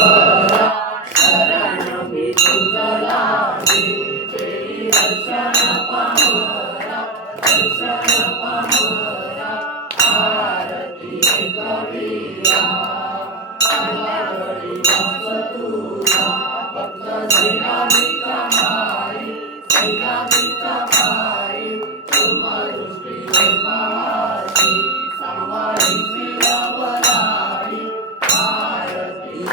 शरण मी तुझला देई दर्शन पामरा दर्शन पामरा आरती कविया आल्यावरी वास तुझा भक्त श्रीरामीचा माई श्रीरामीचा माई तुम्हा दृष्टी पाहाची सांभाळी शिरवराई आरती